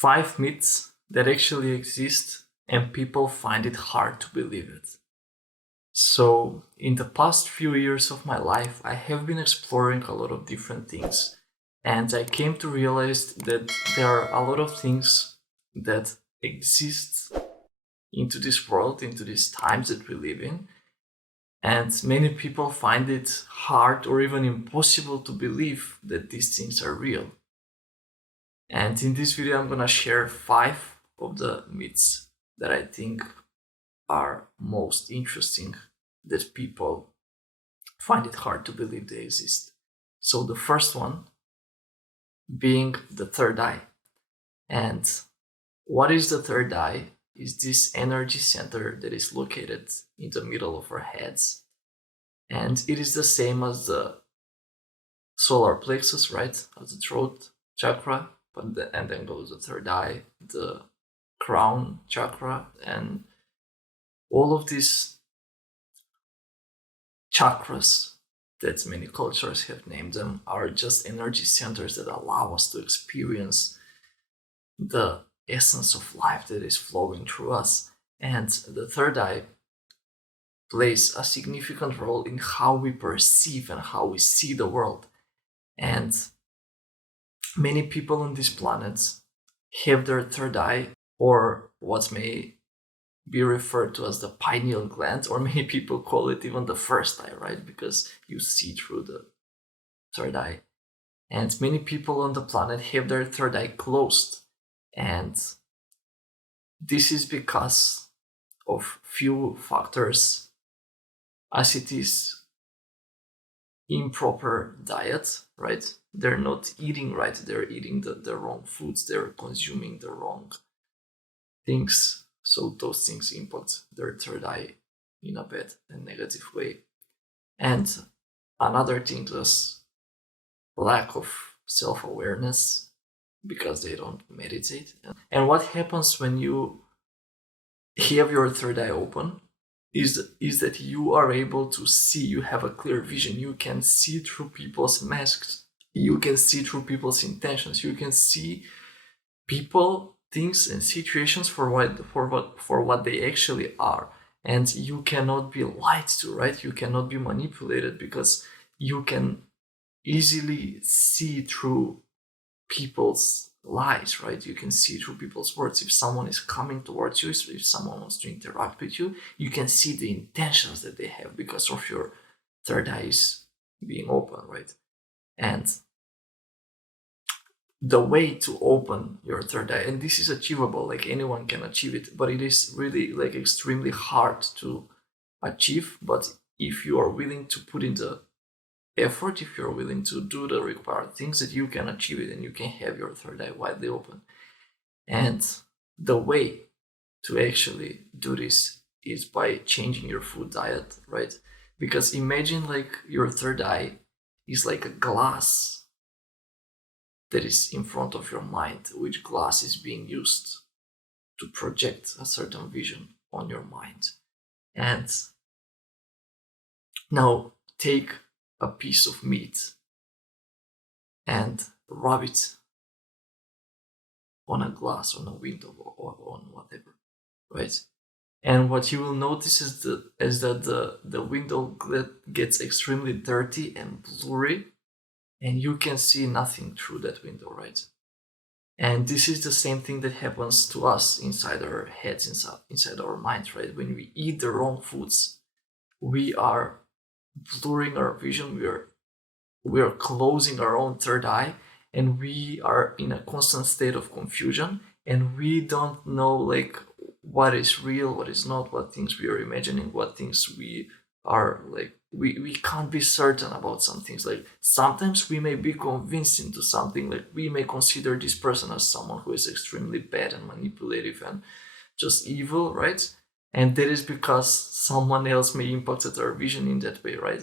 5 myths that actually exist and people find it hard to believe it. So, in the past few years of my life, I have been exploring a lot of different things, and I came to realize that there are a lot of things that exist into this world, into these times that we live in, and many people find it hard or even impossible to believe that these things are real. And in this video, I'm gonna share 5 of the myths that I think are most interesting that people find it hard to believe they exist. So the first one being the third eye. And what is the third eye? Is this energy center that is located in the middle of our heads. And it is the same as the solar plexus, right? As the throat chakra, and then goes the third eye, the crown chakra, and all of these chakras that many cultures have named them are just energy centers that allow us to experience the essence of life that is flowing through us. And the third eye plays a significant role in how we perceive and how we see the world. And many people on this planet have their third eye, or what may be referred to as the pineal gland, or many people call it even the first eye, right? Because you see through the third eye. And many people on the planet have their third eye closed. And this is because of few factors, as it is improper diet, right? They're not eating right, they're eating the wrong foods, they're consuming the wrong things. So those things impact their third eye in a bad and negative way. And another thing is lack of self-awareness, because they don't meditate. And what happens when you have your third eye open is that you are able to see, you have a clear vision, you can see through people's masks, you can see through people's intentions, you can see people, things, and situations for what they actually are. And you cannot be lied to, right? You cannot be manipulated, because you can easily see through people's lies, right? You can see through people's words. If someone is coming towards you, if someone wants to interact with you, you can see the intentions that they have because of your third eyes being open, right? And the way to open your third eye, and this is achievable, like anyone can achieve it, but it is really like extremely hard to achieve. But if you are willing to put in the effort, if you're willing to do the required things, that you can achieve it and you can have your third eye widely open. And the way to actually do this is by changing your food diet, right? Because imagine like your third eye is like a glass that is in front of your mind, which glass is being used to project a certain vision on your mind. And now take a piece of meat and rub it on a glass, on a window, or on whatever, right? And what you will notice is that the window gets extremely dirty and blurry, and you can see nothing through that window, right? And this is the same thing that happens to us inside our heads, inside our minds, right? When we eat the wrong foods, we are blurring our vision, we are closing our own third eye, and we are in a constant state of confusion, and we don't know like what is real, what is not, what things we are imagining, what things we are like, we can't be certain about some things. Like sometimes we may be convinced into something, like we may consider this person as someone who is extremely bad and manipulative and just evil, right? And that is because someone else may impacted our vision in that way, right?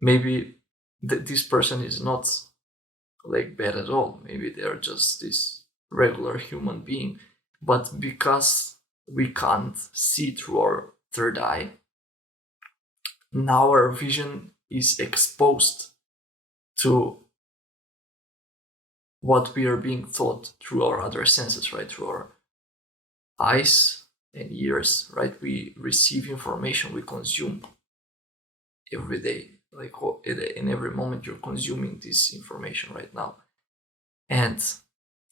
Maybe this person is not like bad at all. Maybe they are just this regular human being. But because we can't see through our third eye, now our vision is exposed to what we are being taught through our other senses, right? Through our eyes and ears, right? We receive information, we consume every day. Like in every moment, you're consuming this information right now. And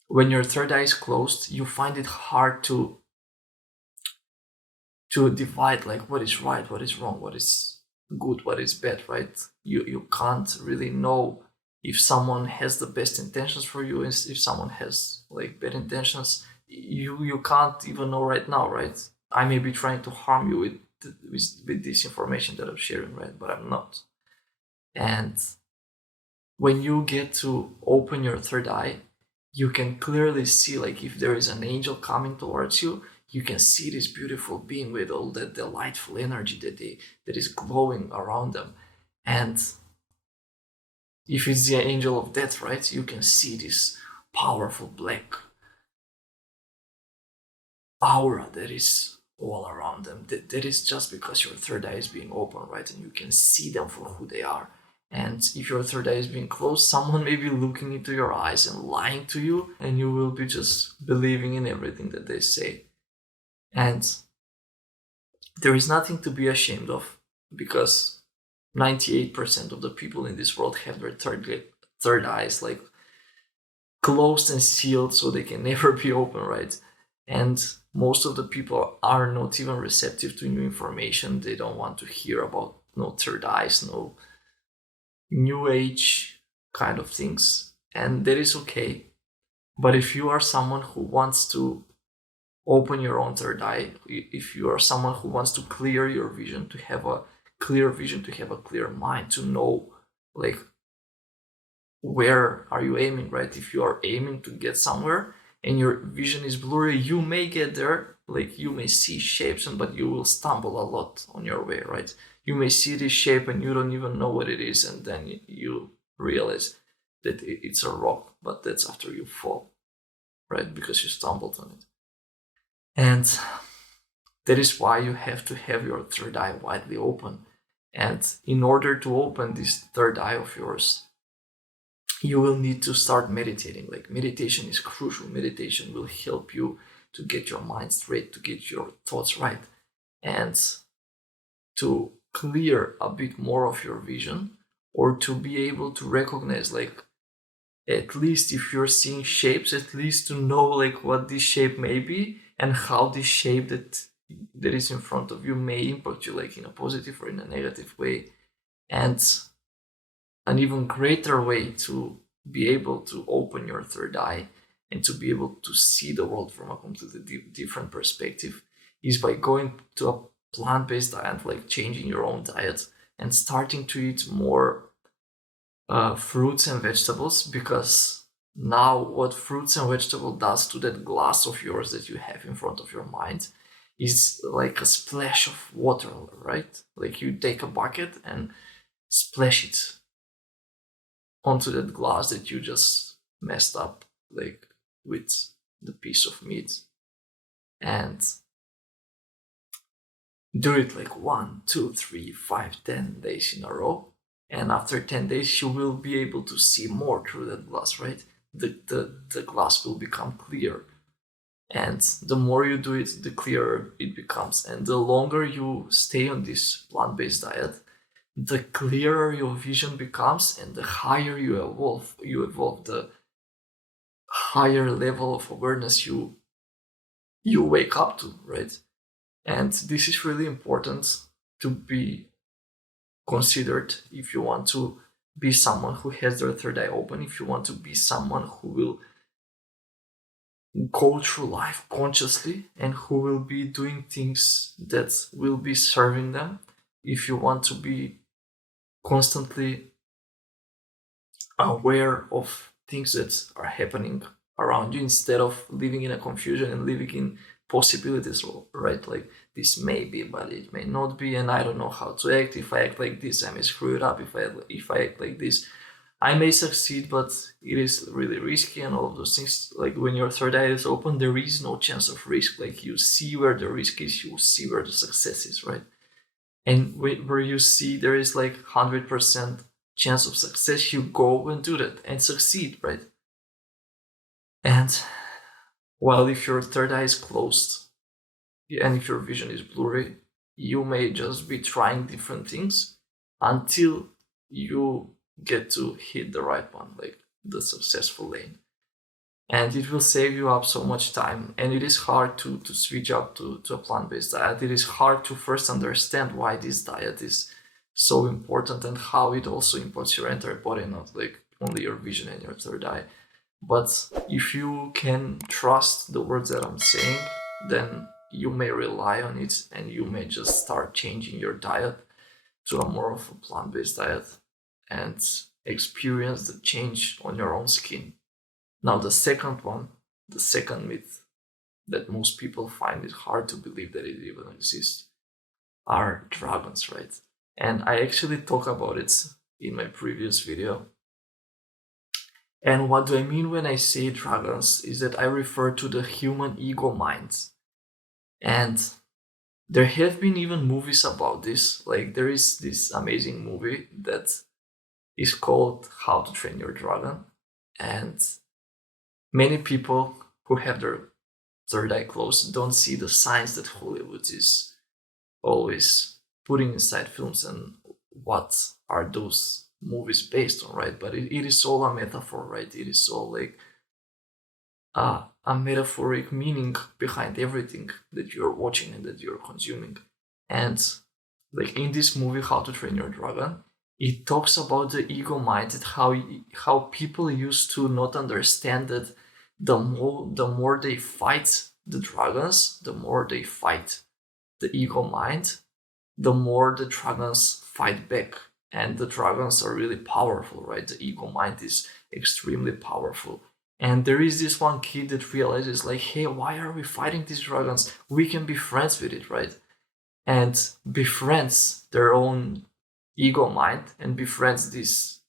when your third eye is closed, you find it hard to divide like what is right, what is wrong, what is good, what is bad, right? You can't really know if someone has the best intentions for you, if someone has like bad intentions. You can't even know right now, right? I may be trying to harm you with this information that I'm sharing, right? But I'm not. And when you get to open your third eye, you can clearly see like if there is an angel coming towards you, you can see this beautiful being with all that delightful energy that is glowing around them. And if it's the angel of death, right, you can see this powerful black aura that is all around them. That is just because your third eye is being open, right? And you can see them for who they are. And if your third eye is being closed, someone may be looking into your eyes and lying to you, and you will be just believing in everything that they say. And there is nothing to be ashamed of because 98% of the people in this world have their third eyes like closed and sealed so they can never be open, right? And most of the people are not even receptive to new information. They don't want to hear about no third eyes, no new age kind of things. And that is okay. But if you are someone who wants to open your own third eye, if you are someone who wants to clear your vision, to have a clear vision, to have a clear mind, to know like where are you aiming, right? If you are aiming to get somewhere and your vision is blurry, you may get there, like you may see shapes, but you will stumble a lot on your way, right? You may see this shape and you don't even know what it is, and then you realize that it's a rock, but that's after you fall, right? Because you stumbled on it. And that is why you have to have your third eye widely open. And in order to open this third eye of yours, you will need to start meditating. Like meditation is crucial. Meditation will help you to get your mind straight, to get your thoughts right, and to clear a bit more of your vision, or to be able to recognize like at least if you're seeing shapes, at least to know like what this shape may be and how this shape that is in front of you may impact you like in a positive or in a negative way. And an even greater way to be able to open your third eye and to be able to see the world from a completely different perspective is by going to a plant-based diet, like changing your own diet and starting to eat more fruits and vegetables, because now what fruits and vegetable does to that glass of yours that you have in front of your mind is like a splash of water, right? Like you take a bucket and splash it onto that glass that you just messed up, like with the piece of meat, and do it like 1, 2, 3, 5, 10 days in a row. And after 10 days, you will be able to see more through that glass, right? The glass will become clear. And the more you do it, the clearer it becomes. And the longer you stay on this plant-based diet, the clearer your vision becomes and the higher you evolve, the higher level of awareness you wake up to, right? And this is really important to be considered if you want to be someone who has their third eye open, if you want to be someone who will go through life consciously and who will be doing things that will be serving them, if you want to be constantly aware of things that are happening around you instead of living in a confusion and living in possibilities, right? Like this may be, but it may not be, and I don't know how to act. If I act like this, I may screw it up. If I act like this, I may succeed, but it is really risky, and all of those things. Like when your third eye is open, there is no chance of risk. Like you see where the risk is, you see where the success is, right? And where you see there is like 100% chance of success, you go and do that and succeed, right? And while if your third eye is closed and if your vision is blurry, you may just be trying different things until you get to hit the right one, like the successful lane. And it will save you up so much time. And it is hard to switch up to a plant-based diet. It is hard to first understand why this diet is so important and how it also impacts your entire body, not like only your vision and your third eye. But if you can trust the words that I'm saying, then you may rely on it and you may just start changing your diet to a more of a plant-based diet and experience the change on your own skin. Now, the second one, the second myth that most people find it hard to believe that it even exists are dragons, right? And I actually talk about it in my previous video. And what do I mean when I say dragons is that I refer to the human ego mind. And there have been even movies about this. Like there is this amazing movie that is called How to Train Your Dragon. And many people who have their third eye closed don't see the signs that Hollywood is always putting inside films and what are those movies based on, right? But it is all a metaphor, right? It is all like a metaphoric meaning behind everything that you're watching and that you're consuming. And like in this movie, How to Train Your Dragon, it talks about the ego mind and how people used to not understand that the more they fight the dragons, the more they fight the ego mind, the more the dragons fight back. And the dragons are really powerful, right? The ego mind is extremely powerful. And there is this one kid that realizes, like, hey, why are we fighting these dragons? We can be friends with it, right? And befriends their own ego mind and befriends this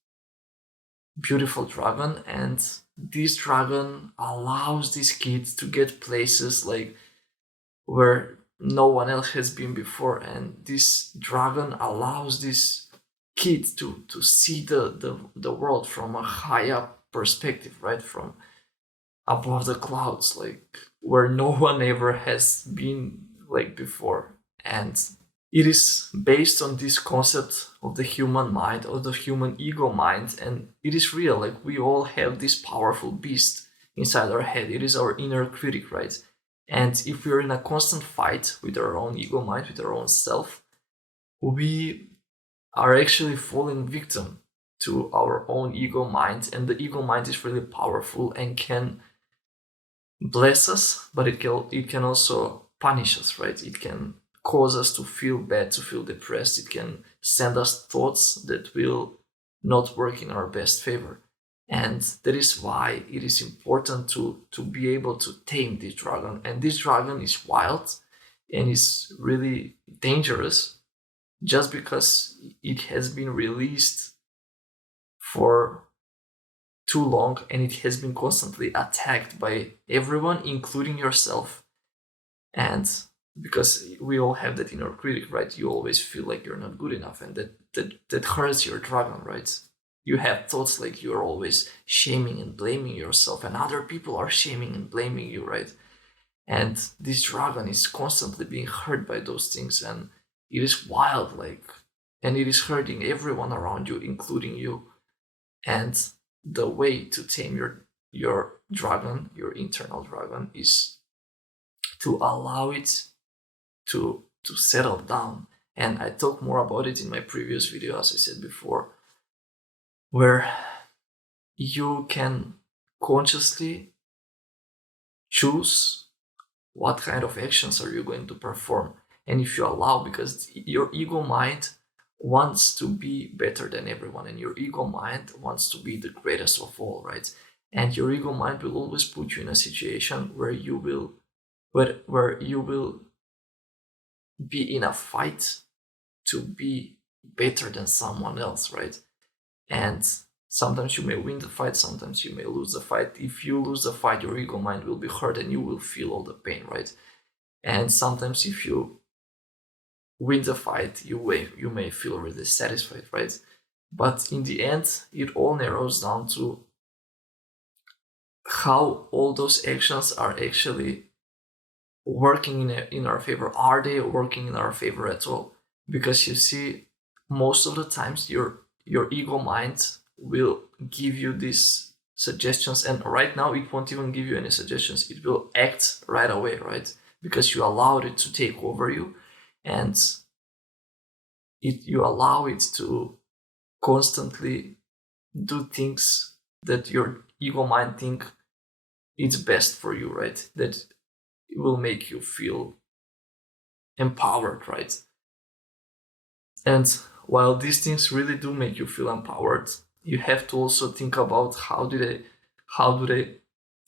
beautiful dragon. And this dragon allows these kids to get places like where no one else has been before. And this dragon allows this kid to see the world from a high up perspective, right? From above the clouds, like where no one ever has been like before. And it is based on this concept of the human mind, or the human ego mind, and it is real. Like we all have this powerful beast inside our head. It is our inner critic, right? And if we're in a constant fight with our own ego mind, with our own self, we are actually falling victim to our own ego mind. And the ego mind is really powerful and can bless us, but it can also punish us, right? It can cause us to feel bad, to feel depressed. It can send us thoughts that will not work in our best favor. And that is why it is important to be able to tame this dragon. And this dragon is wild and is really dangerous just because it has been released for too long and it has been constantly attacked by everyone, including yourself. And because we all have that inner critic, right? You always feel like you're not good enough, and that hurts your dragon, right? You have thoughts like you're always shaming and blaming yourself, and other people are shaming and blaming you, right? And this dragon is constantly being hurt by those things, and it is wild, like, and it is hurting everyone around you, including you. And the way to tame your dragon, your internal dragon, is to allow it to settle down. And I talk more about it in my previous video, as I said before, where you can consciously choose what kind of actions are you going to perform. And if you allow, because your ego mind wants to be better than everyone, and your ego mind wants to be the greatest of all, right? And your ego mind will always put you in a situation where you will be in a fight to be better than someone else, right? And sometimes you may win the fight, sometimes you may lose the fight. If you lose the fight, your ego mind will be hurt and you will feel all the pain, right? And sometimes if you win the fight, you may feel really satisfied, right? But in the end, it all narrows down to how all those actions are actually working in our favor. Are they working in our favor at all? Because you see, most of the times your ego mind will give you these suggestions, and right now it won't even give you any suggestions. It will act right away, right? Because you allowed it to take over you, and you allow it to constantly do things that your ego mind think it's best for you, right? That it will make you feel empowered, right? And while these things really do make you feel empowered, you have to also think about how do they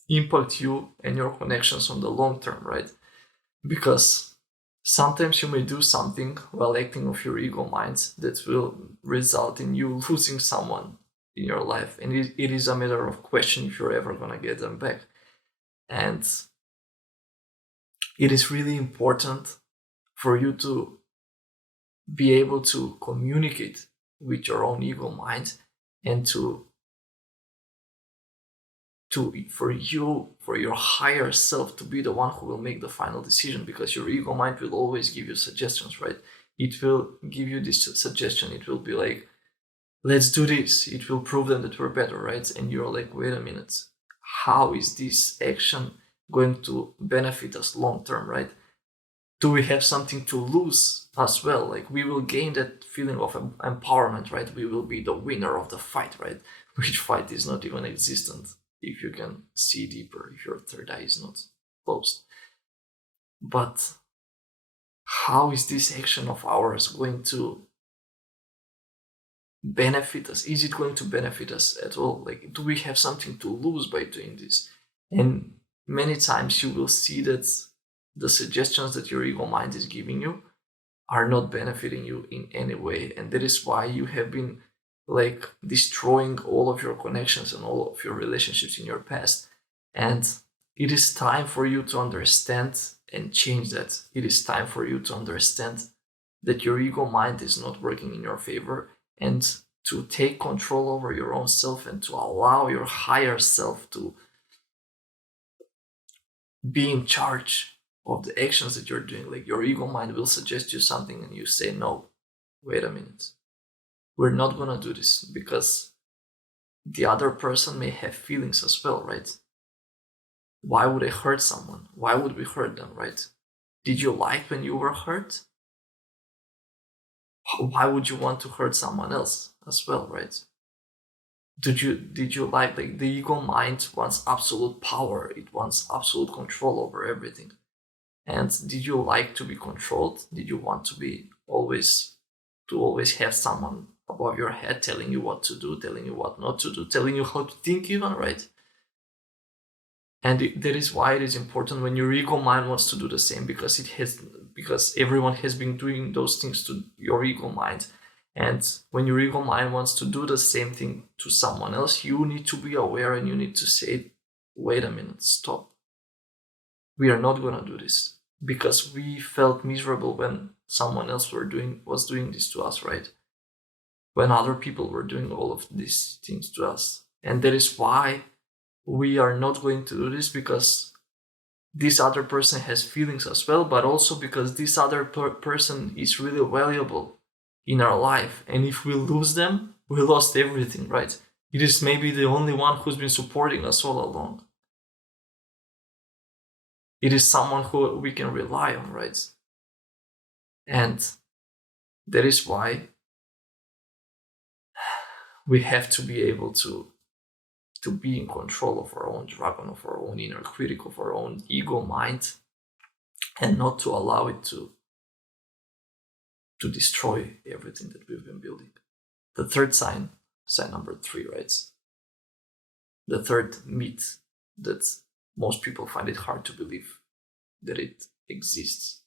impact you and your connections on the long term, right? Because sometimes you may do something while acting of your ego mind that will result in you losing someone in your life, and it is a matter of question if you're ever gonna get them back. And it is really important for you to be able to communicate with your own ego mind, and for your higher self to be the one who will make the final decision, because your ego mind will always give you suggestions, right? It will give you this suggestion. It will be like, let's do this, it will prove them that we're better, right? And you're like, wait a minute, how is this action going to benefit us long term, right? Do we have something to lose as well? Like, we will gain that feeling of empowerment, right? We will be the winner of the fight, right? Which fight is not even existent if you can see deeper, if your third eye is not closed. But how is this action of ours going to benefit us? Is it going to benefit us at all? Like, do we have something to lose by doing this? And many times you will see that the suggestions that your ego mind is giving you are not benefiting you in any way. And that is why you have been like destroying all of your connections and all of your relationships in your past. And it is time for you to understand and change that. It is time for you to understand that your ego mind is not working in your favor, and to take control over your own self and to allow your higher self to be in charge of the actions that you're doing. Like, your ego mind will suggest you something and you say, no, wait a minute, we're not gonna do this, because the other person may have feelings as well, right? Why would I hurt someone? Why would we hurt them, right? Did you like when you were hurt? Why would you want to hurt someone else as well, right? Did you like the ego mind wants absolute power, it wants absolute control over everything. And did you like to be controlled? Did you want to be always have someone above your head telling you what to do, telling you what not to do, telling you how to think even, right? And that is why it is important when your ego mind wants to do the same, because everyone has been doing those things to your ego mind. And when your ego mind wants to do the same thing to someone else, you need to be aware and you need to say, wait a minute, stop. We are not going to do this, because we felt miserable when someone else was doing this to us, right? When other people were doing all of these things to us. And that is why we are not going to do this, because this other person has feelings as well, but also because this other person is really valuable in our life. And if we lose them, we lost everything, right? It is maybe the only one who's been supporting us all along. It is someone who we can rely on, right? And that is why we have to be able to be in control of our own dragon, of our own inner critic, of our own ego mind, and not to allow it to destroy everything that we've been building. The third sign number 3, right? The third myth that most people find it hard to believe that it exists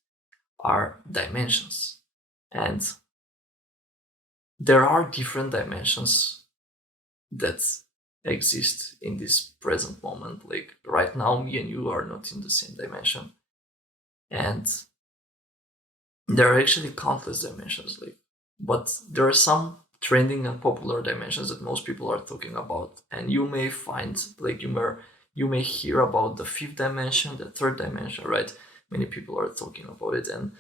are dimensions. And there are different dimensions that exist in this present moment. Like, right now, me and you are not in the same dimension. And there are actually countless dimensions, but there are some trending and popular dimensions that most people are talking about. And you may find, you may hear about the fifth dimension, the third dimension, right? Many people are talking about it, and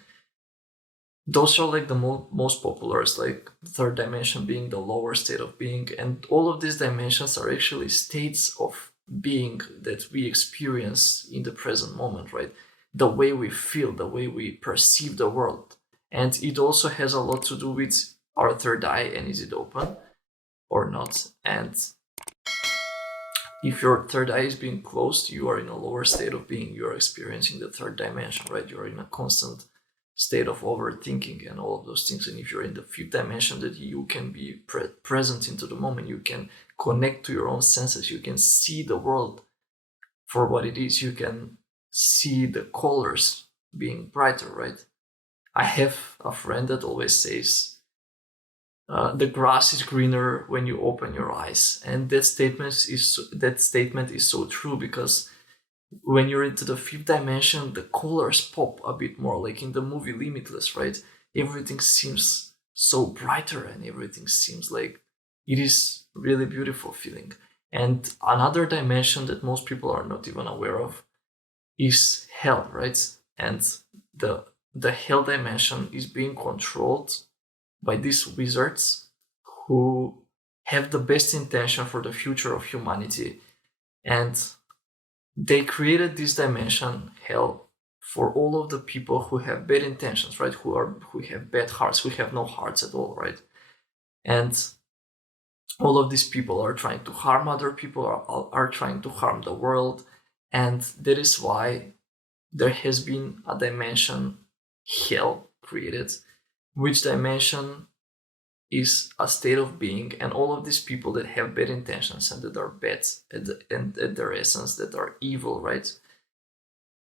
those are like the most popular, is like the third dimension being the lower state of being, and all of these dimensions are actually states of being that we experience in the present moment, right? The way we feel, the way we perceive the world. And it also has a lot to do with our third eye, and is it open or not. And if your third eye is being closed, you are in a lower state of being. You are experiencing the third dimension, right? You're in a constant state of overthinking and all of those things. And if you're in the fifth dimension, that you can be present into the moment, you can connect to your own senses, you can see the world for what it is, you can see the colors being brighter, right? I have a friend that always says, the grass is greener when you open your eyes, and that statement is so true, because when you're into the fifth dimension, the colors pop a bit more, like in the movie Limitless, right? Everything seems so brighter, and everything seems like it is really beautiful feeling. And another dimension that most people are not even aware of is hell, right? And the hell dimension is being controlled by these wizards who have the best intention for the future of humanity. And they created this dimension, hell, for all of the people who have bad intentions, right? Who have bad hearts, who have no hearts at all, right? And all of these people are trying to harm other people, are trying to harm the world. And that is why there has been a dimension, hell, created, which dimension is a state of being, and all of these people that have bad intentions and that are bad at their essence, that are evil, right,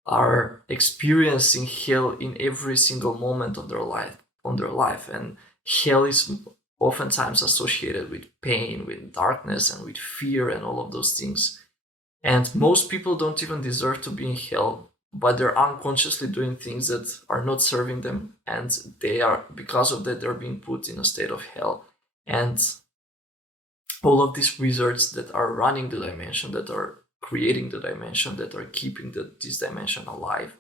are experiencing hell in every single moment of their life. And hell is oftentimes associated with pain, with darkness, and with fear, and all of those things. And most people don't even deserve to be in hell, but they're unconsciously doing things that are not serving them, and they are, because of that, they're being put in a state of hell. And all of these wizards that are running the dimension, that are creating the dimension, that are keeping this dimension alive,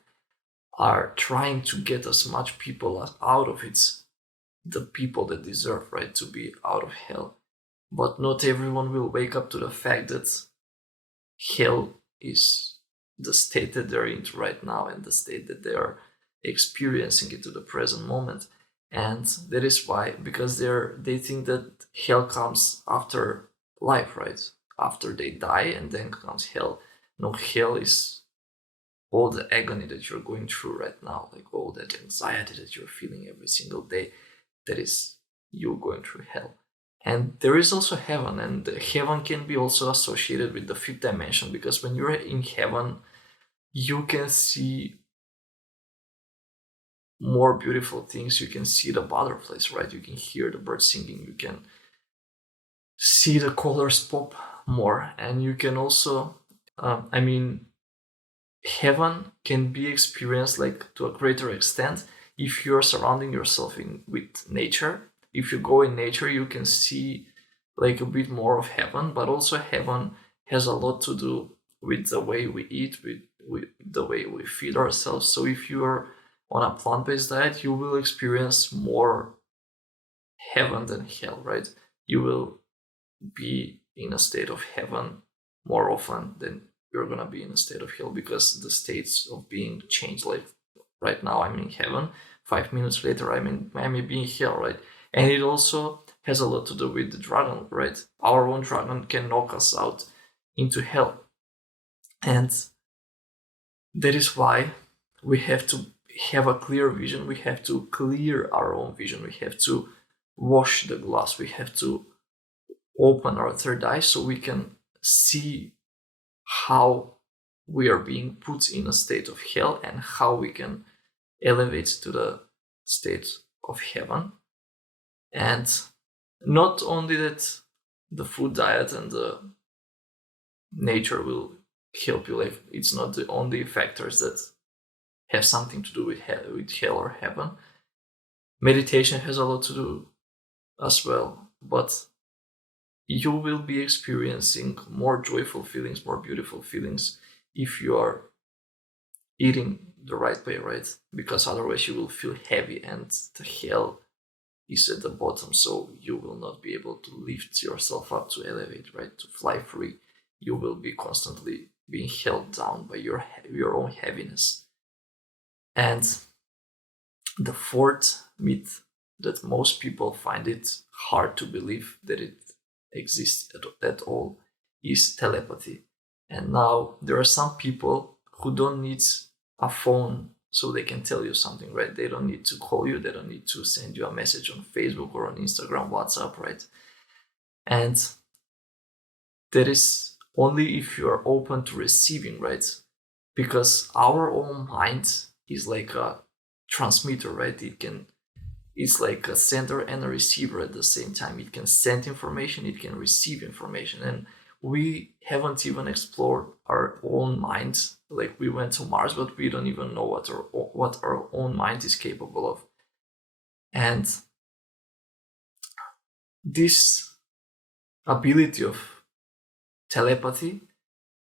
are trying to get as much people out of it, the people that deserve, right, to be out of hell. But not everyone will wake up to the fact that hell is the state that they're in right now, and the state that they are experiencing into the present moment. And that is why, because they think that hell comes after life, right? After they die, and then comes hell. No, hell is all the agony that you're going through right now, like all that anxiety that you're feeling every single day. That is you going through hell. And there is also heaven, and heaven can be also associated with the fifth dimension, because when you're in heaven, you can see more beautiful things. You can see the butterflies, right? You can hear the birds singing. You can see the colors pop more. And you can also, heaven can be experienced like to a greater extent if you're surrounding yourself with nature. If you go in nature, you can see like a bit more of heaven, but also heaven has a lot to do with the way we eat, with the way we feed ourselves. So if you are on a plant-based diet, you will experience more heaven than hell, right? You will be in a state of heaven more often than you're gonna be in a state of hell, because the states of being change. Like right now I'm in heaven, 5 minutes later I may be in hell, right? And it also has a lot to do with the dragon, right? Our own dragon can knock us out into hell. And that is why we have to have a clear vision. We have to clear our own vision. We have to wash the glass. We have to open our third eye so we can see how we are being put in a state of hell and how we can elevate to the state of heaven. And not only that, the food diet and the nature will help you. Like, it's not the only factors that have something to do with hell or heaven. Meditation has a lot to do as well, but you will be experiencing more joyful feelings, more beautiful feelings if you are eating the right way, right? Because otherwise you will feel heavy and the hell is at the bottom, so you will not be able to lift yourself up, to elevate, right? To fly free. You will be constantly being held down by your own heaviness. And the fourth myth that most people find it hard to believe that it exists at all is telepathy. And now there are some people who don't need a phone so they can tell you something, right? They don't need to call you, they don't need to send you a message on Facebook or on Instagram, WhatsApp, right? And that is only if you are open to receiving, right? Because our own mind is like a transmitter, right? It's like a sender and a receiver at the same time. It can send information, it can receive information. And we haven't even explored our own minds. Like we went to Mars, but we don't even know what our own mind is capable of. And this ability of telepathy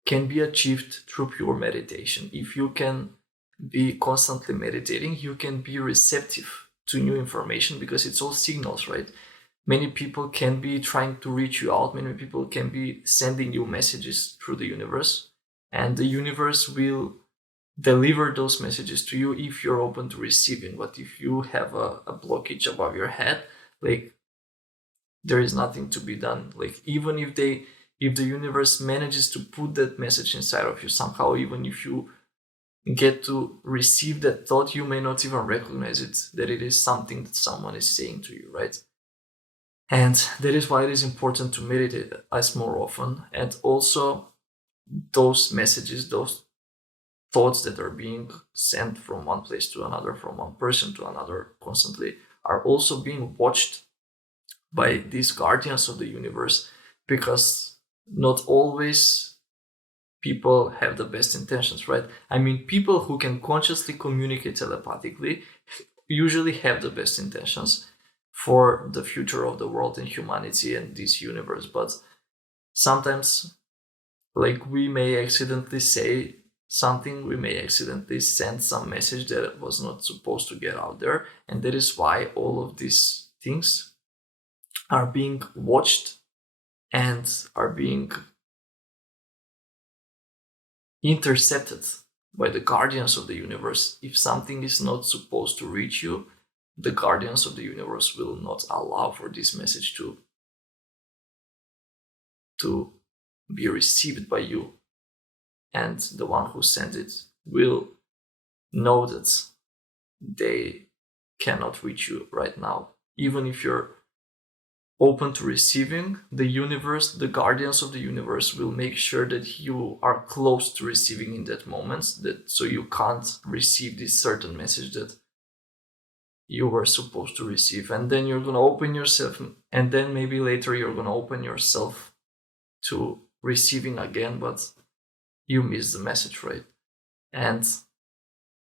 can be achieved through pure meditation. If you can be constantly meditating, you can be receptive to new information because it's all signals, right? Many people can be trying to reach you out, many people can be sending you messages through the universe, and the universe will deliver those messages to you if you're open to receiving. But if you have a blockage above your head, like there is nothing to be done. Like even if the universe manages to put that message inside of you somehow, even if you get to receive that thought, you may not even recognize it, that it is something that someone is saying to you, right? And that is why it is important to meditate as more often. And also those messages, those thoughts that are being sent from one place to another, from one person to another constantly, are also being watched by these guardians of the universe, because not always people have the best intentions, right? I mean, people who can consciously communicate telepathically usually have the best intentions for the future of the world and humanity and this universe. But sometimes, like, we may accidentally say something, we may accidentally send some message that was not supposed to get out there. And that is why all of these things are being watched and are being intercepted by the guardians of the universe. If something is not supposed to reach you, the guardians of the universe will not allow for this message to be received by you. And the one who sent it will know that they cannot reach you right now. Even if you're open to receiving, the universe, the guardians of the universe will make sure that you are close to receiving in that moment, that so you can't receive this certain message that you were supposed to receive. And then you're going to open yourself, and then maybe later you're going to open yourself to receiving again, but you miss the message, right? And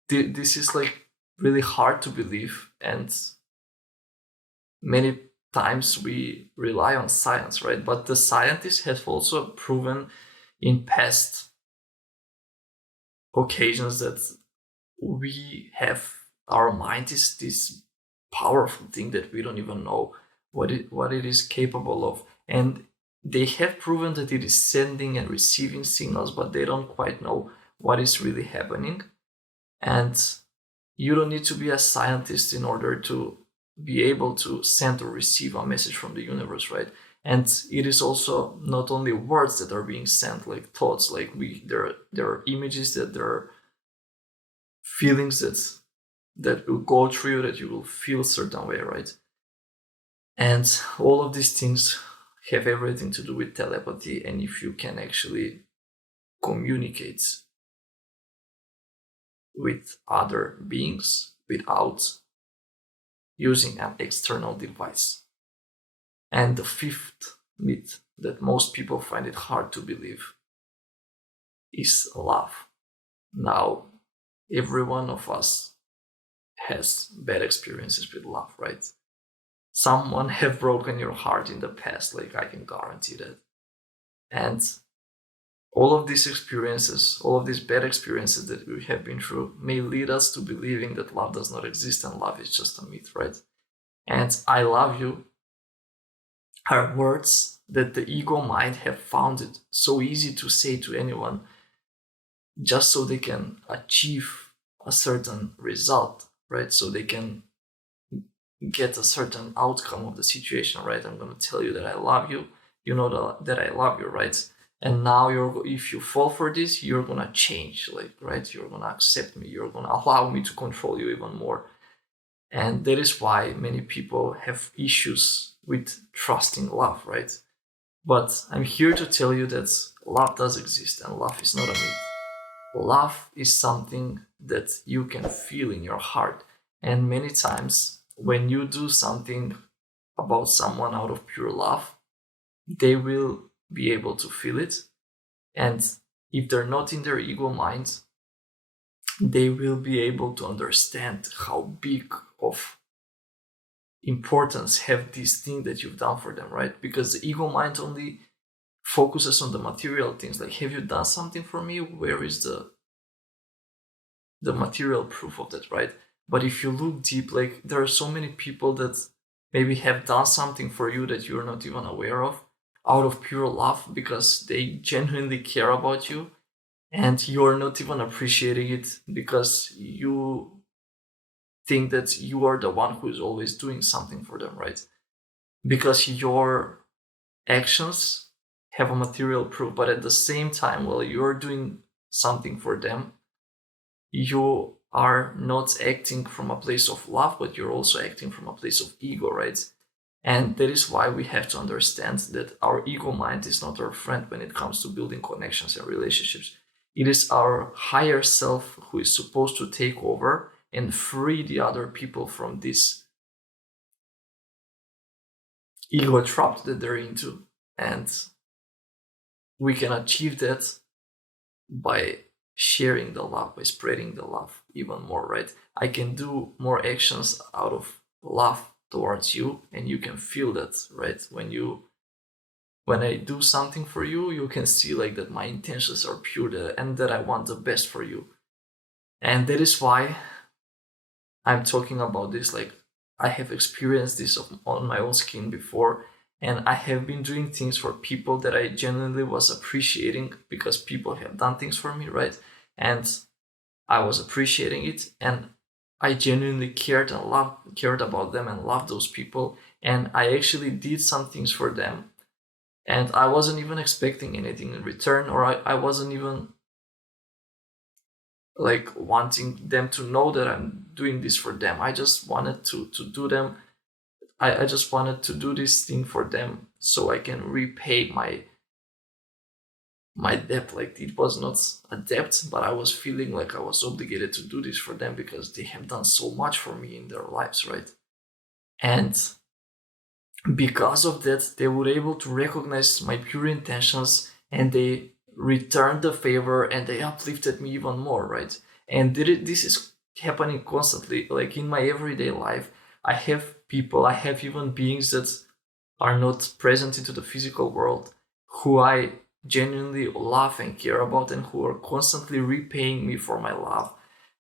this is like really hard to believe, and many times we rely on science, right? But the scientists have also proven in past occasions that we have, our mind is this powerful thing that we don't even know what it is capable of. And they have proven that it is sending and receiving signals, but they don't quite know what is really happening. And you don't need to be a scientist in order to be able to send or receive a message from the universe, right? And it is also not only words that are being sent, like thoughts, like there are images, that there are feelings that will go through you, that you will feel a certain way, right? And all of these things have everything to do with telepathy. And if you can actually communicate with other beings without using an external device. And the fifth myth that most people find it hard to believe is love. Now, every one of us has bad experiences with love, right? someone have broken your heart in the past. Like, I can guarantee that. And all of these experiences, all of these bad experiences that we have been through may lead us to believing that love does not exist and love is just a myth, right? And I love you are words that the ego might have found it so easy to say to anyone just so they can achieve a certain result, right? So they can get a certain outcome of the situation, right? I'm going to tell you that I love you. You know that I love you, right? And now if you fall for this, you're going to change, like, right? You're going to accept me. You're going to allow me to control you even more. And that is why many people have issues with trusting love, right? But I'm here to tell you that love does exist and love is not a myth. Love is something that you can feel in your heart. And many times when you do something about someone out of pure love, they will be able to feel it. And if they're not in their ego mind, they will be able to understand how big of importance have this thing that you've done for them, right? Because the ego mind only focuses on the material things, like, have you done something for me? Where is the material proof of that, right? But if you look deep, like, there are so many people that maybe have done something for you that you're not even aware of, out of pure love, because they genuinely care about you, and you're not even appreciating it because you think that you are the one who is always doing something for them, right? Because your actions have a material proof, but at the same time, while you're doing something for them, you are not acting from a place of love, but you're also acting from a place of ego, right? And that is why we have to understand that our ego mind is not our friend when it comes to building connections and relationships. It is our higher self who is supposed to take over and free the other people from this ego trap that they're into. And we can achieve that by sharing the love, by spreading the love even more, right? I can do more actions out of love towards you, and you can feel that, right? When I do something for you, you can see, like, that my intentions are pure and that I want the best for you. And that is why I'm talking about this. Like, I have experienced this on my own skin before, and I have been doing things for people that I genuinely was appreciating because people have done things for me, right? And I was appreciating it, and I genuinely cared about them and loved those people, and I actually did some things for them, and I wasn't even expecting anything in return, or I wasn't even like wanting them to know that I'm doing this for them. I just wanted to do them. I just wanted to do this thing for them so I can repay my debt. Like, it was not a debt, but I was feeling like I was obligated to do this for them because they have done so much for me in their lives, right? And because of that, they were able to recognize my pure intentions, and they returned the favor and they uplifted me even more, right? And this is happening constantly. Like, in my everyday life, I have human beings that are not present into the physical world who I genuinely love and care about, and who are constantly repaying me for my love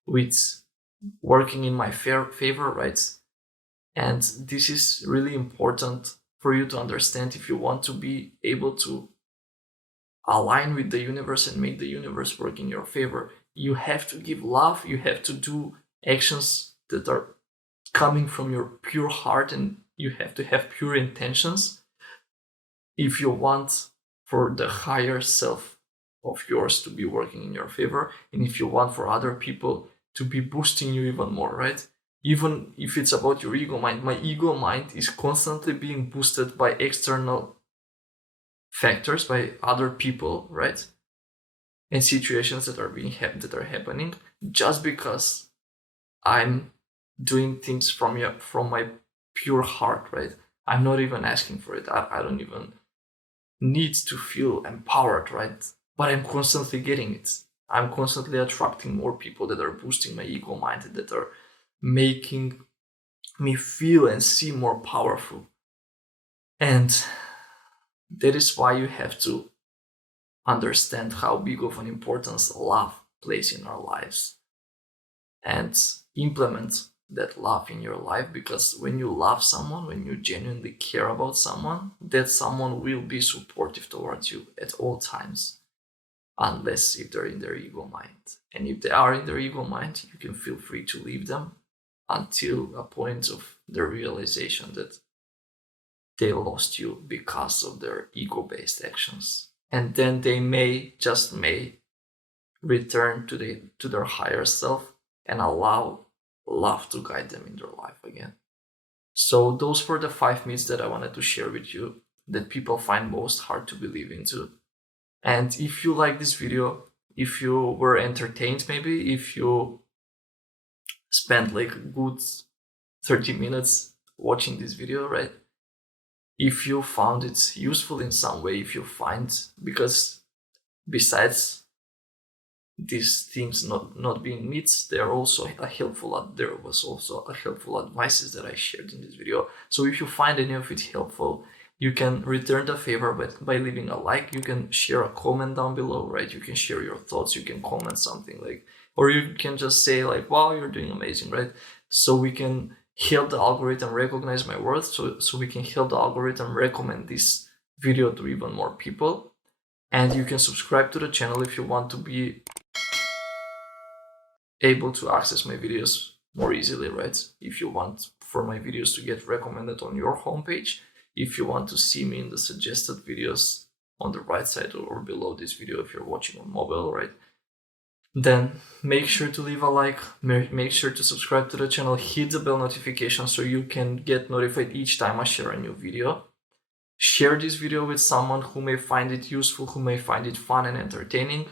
with working in my favor, right? And this is really important for you to understand if you want to be able to align with the universe and make the universe work in your favor. You have to give love, you have to do actions that are coming from your pure heart, and you have to have pure intentions if you want for the higher self of yours to be working in your favor, and if you want for other people to be boosting you even more, right? Even if it's about your ego mind, my ego mind is constantly being boosted by external factors, by other people, right? And situations that are that are happening, just because I'm doing things from my pure heart, right? I'm not even asking for it. I don't even need to feel empowered, right? But I'm constantly getting it. I'm constantly attracting more people that are boosting my ego mind and that are making me feel and see more powerful. And that is why you have to understand how big of an importance love plays in our lives and implement that love in your life, because when you love someone, when you genuinely care about someone, that someone will be supportive towards you at all times, unless if they're in their ego mind. And if they are in their ego mind, you can feel free to leave them until a point of the realization that they lost you because of their ego-based actions. And then they may, just may, return to their higher self and allow love to guide them in their life again. So those were the 5 myths that I wanted to share with you that people find most hard to believe into. And if you like this video, if you were entertained, maybe if you spent like a good 30 minutes watching this video, right? If you found it useful in some way, if you find, because besides these things not being myths, there was also a helpful advices that I shared in this video. So if you find any of it helpful, you can return the favor by leaving a like. You can share a comment down below, right? You can share your thoughts. You can comment something like, or you can just say like, wow, you're doing amazing, right? So we can help the algorithm recognize my worth. So we can help the algorithm recommend this video to even more people. And you can subscribe to the channel if you want to be able to access my videos more easily, right? If you want for my videos to get recommended on your homepage, if you want to see me in the suggested videos on the right side or below this video if you're watching on mobile, right? Then make sure to leave a like, make sure to subscribe to the channel, hit the bell notification so you can get notified each time I share a new video. Share this video with someone who may find it useful, who may find it fun and entertaining,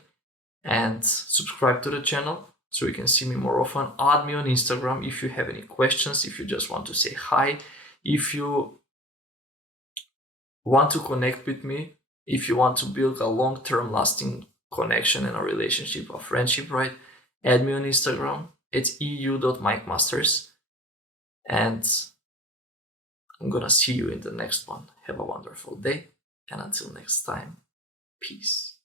and subscribe to the channel so you can see me more often. Add me on Instagram if you have any questions, if you just want to say hi, if you want to connect with me, if you want to build a long-term lasting connection and a relationship, a friendship, right? Add me on Instagram. It's eu.mikemasters. And I'm gonna see you in the next one. Have a wonderful day, and until next time, peace.